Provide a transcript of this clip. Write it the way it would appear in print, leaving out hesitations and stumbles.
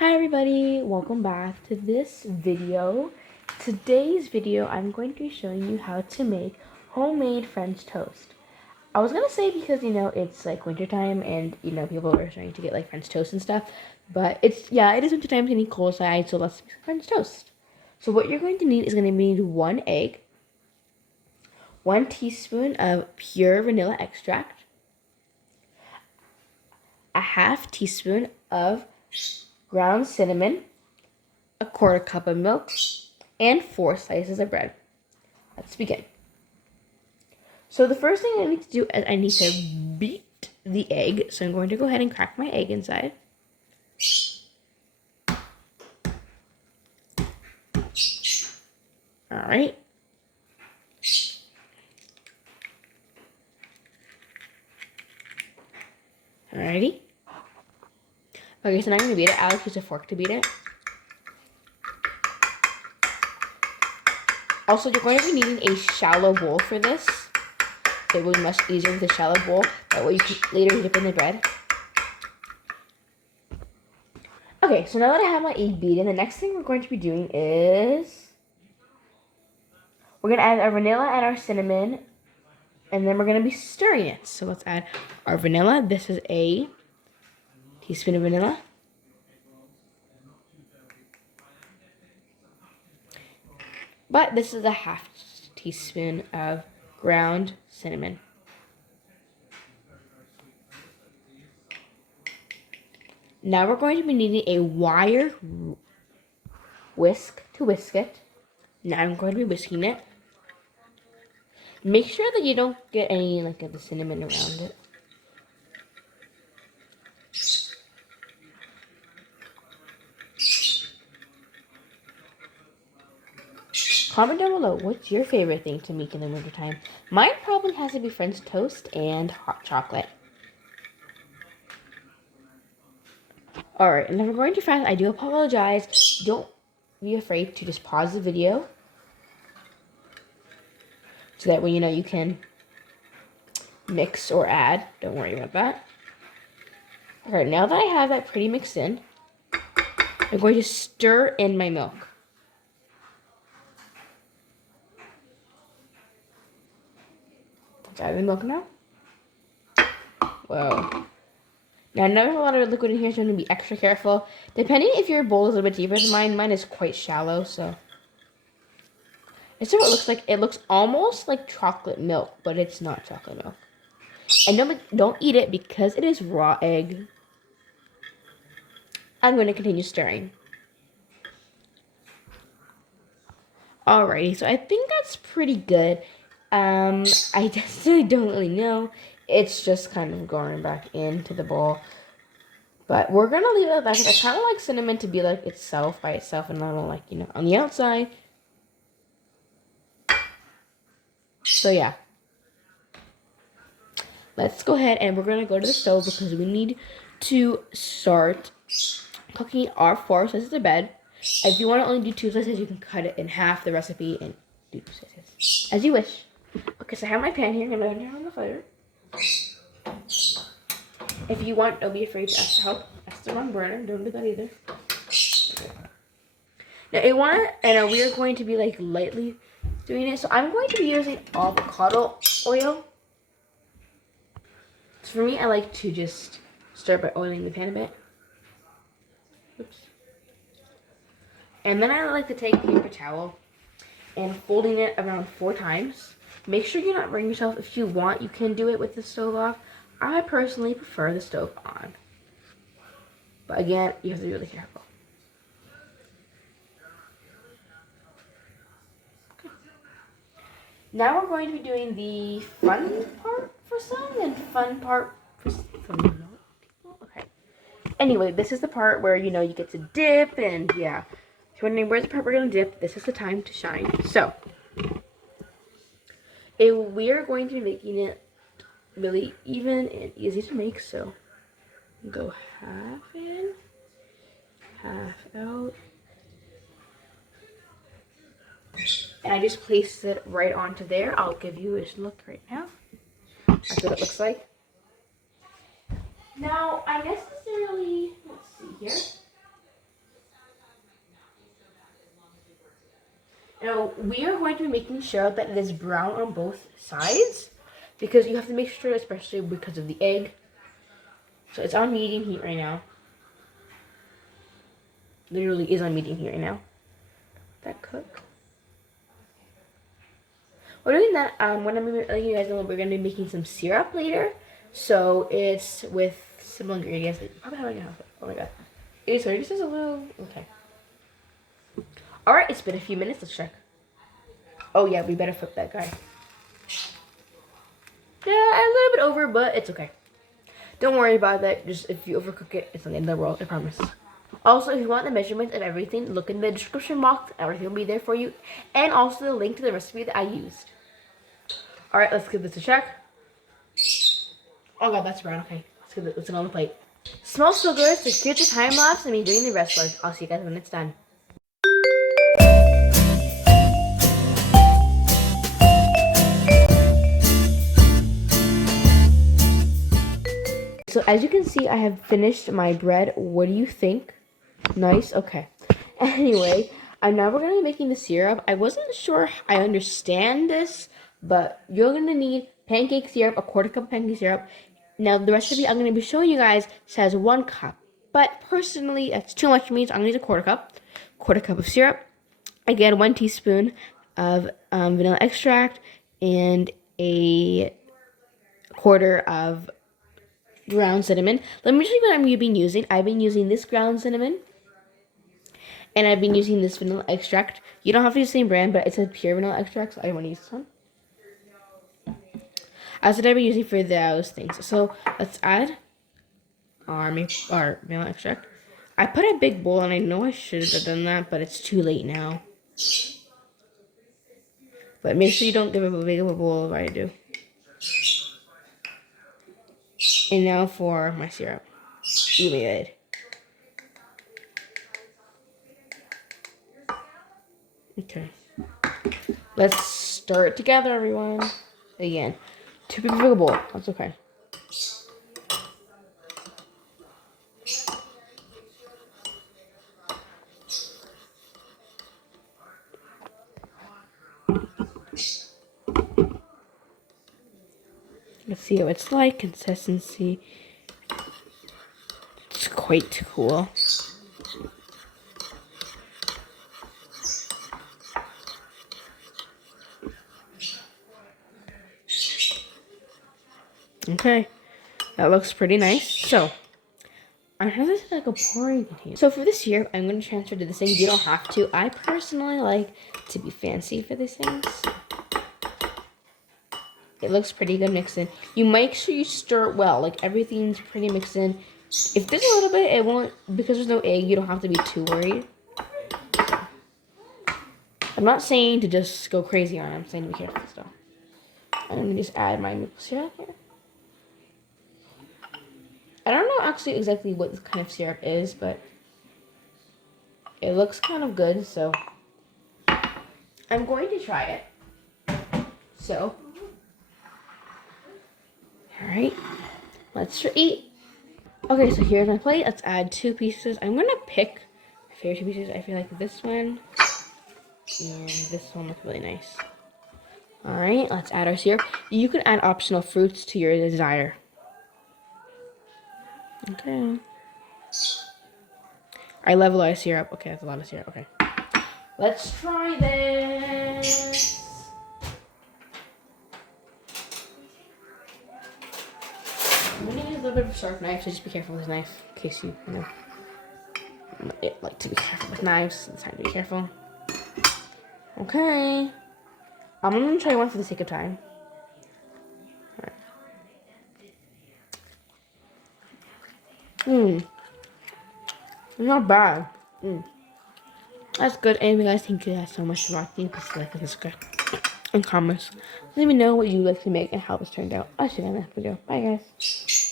Hi everybody, welcome back to this video. Today's video I'm going to be showing you how to make homemade French toast. I was gonna say because it's like wintertime and people are starting to get like French toast and stuff, but it is wintertime, it's getting cold outside, so let's make some French toast. So what you're going to need is going to need 1 egg, 1 teaspoon of pure vanilla extract, a half teaspoon of ground cinnamon, a quarter cup of milk, and 4 slices of bread. Let's begin. So the first thing I need to do is I need to beat the egg. So I'm going to go ahead and crack my egg inside. Alright. Alrighty. Okay, so now I'm going to beat it. Alex used a fork to beat it. Also, you're going to be needing a shallow bowl for this. It will be much easier with a shallow bowl. That way you can later dip in the bread. Okay, so now that I have my egg beaten, the next thing we're going to be doing is we're going to add our vanilla and our cinnamon, and then we're going to be stirring it. So let's add our vanilla. This is a teaspoon of vanilla. But this is a half teaspoon of ground cinnamon. Now we're going to be needing a wire whisk to whisk it. Now I'm going to be whisking it. Make sure that you don't get any of the cinnamon around it. Comment down below, what's your favorite thing to make in the wintertime? Mine probably has to be French toast and hot chocolate. Alright, and if we're going too fast, I do apologize. Don't be afraid to just pause the video. So that way you can mix or add. Don't worry about that. Alright, now that I have that pretty mixed in, I'm going to stir in my milk. Let's add the milk now. Whoa. Now, I know there's a lot of liquid in here, so I'm going to be extra careful. Depending if your bowl is a little bit deeper than mine, mine is quite shallow, so. This is what it looks like. It looks almost like chocolate milk, but it's not chocolate milk. And don't eat it because it is raw egg. I'm going to continue stirring. Alrighty, so I think that's pretty good. I just don't really know. It's just kind of going back into the bowl. But we're going to leave it at that. I kind of like cinnamon to be like itself by itself and not like, on the outside. So yeah. Let's go ahead and we're going to go to the stove because we need to start cooking our 4 slices of bread. If you want to only do 2 slices, you can cut it in half the recipe and do 2 slices. As you wish. Okay, so I have my pan here. I'm going to put it on the fire. If you want, don't be afraid to ask for help. That's the wrong burner. Don't do that either. Now, we are going to be like lightly doing it. So I'm going to be using avocado oil. So for me, I like to just start by oiling the pan a bit. Oops. And then I like to take a paper towel and folding it around 4 times. Make sure you're not burning yourself. If you want, you can do it with the stove off. I personally prefer the stove on. But again, you have to be really careful. Okay. Now we're going to be doing the fun part for some and fun part for some people. Okay. Anyway, this is the part where, you get to dip and yeah. If you're wondering where's the part we're going to dip, this is the time to shine. So, we are going to be making it really even and easy to make, so go half in, half out, and I just placed it right onto there. I'll give you a look right now. That's what it looks like. Now, I necessarily, let's see here. Now, we are going to be making sure that it is brown on both sides because you have to make sure, especially because of the egg. So it's on medium heat right now. Literally is on medium heat right now. That cook. We're doing that. When I'm letting you guys know, we're gonna be making some syrup later. So it's with simple ingredients. Probably how I have it. Oh my god. Sorry, this is a little okay. All right, it's been a few minutes. Let's check. Oh yeah, we better flip that guy. Yeah, a little bit over, but it's okay. Don't worry about that. Just if you overcook it, it's not the end of the world. I promise. Also, if you want the measurements of everything, look in the description box. Everything will be there for you. And also the link to the recipe that I used. Alright, let's give this a check. Oh god, that's brown. Okay, let's get it on the plate. Smells so good, so here's the time lapse and me doing the rest. I'll see you guys when it's done. So as you can see, I have finished my bread. What do you think? Nice? Okay. Anyway, now we're going to be making the syrup. I wasn't sure I understand this, but you're going to need pancake syrup, a quarter cup of pancake syrup. Now, the recipe I'm going to be showing you guys says 1 cup. But personally, that's too much for me, so I'm going to use a quarter cup of syrup. Again, 1 teaspoon of vanilla extract and a quarter of ground cinnamon. Let me show you what I'm been using. I've been using this ground cinnamon. And I've been using this vanilla extract. You don't have to use the same brand, but it's a pure vanilla extract, so I want to use this one. That's what I've been using for those things. So let's add our vanilla extract. I put a big bowl, and I know I should have done that, but it's too late now. But make sure you don't give a big of a bowl like I do. And now for my syrup. You made it. Okay. Let's stir it together, everyone. Again. Too big of a bowl. That's okay. Let's see how it's like. Consistency. It's quite cool. Okay, that looks pretty nice. So, I have this like a pouring container. So for this here, I'm going to transfer to this thing. You don't have to. I personally like to be fancy for these things. It looks pretty good mixed in. You make sure you stir it well. Like everything's pretty mixed in. If there's a little bit, it won't, because there's no egg, you don't have to be too worried. I'm not saying to just go crazy on it. I'm saying to be careful still. I'm going to just add my maple syrup here. I don't know actually exactly what this kind of syrup is, but it looks kind of good, so I'm going to try it. So, alright, let's eat. Okay, so here's my plate. Let's add 2 pieces. I'm going to pick my favorite 2 pieces. I feel like this one and this one look really nice. Alright, let's add our syrup. You can add optional fruits to your desire. Okay. I love a lot of syrup. Okay, that's a lot of syrup. Okay. Let's try this. I'm gonna use a little bit of a sharp knife, so just be careful with this knife in case you know. Like to be careful with knives. It's time to be careful. Okay. I'm gonna try one for the sake of time. It's not bad. That's good. Anyway, guys, thank you guys so much for watching. Please like and subscribe and comments. Let me know what you like to make and how this turned out. I'll see you in the next video. Bye, guys.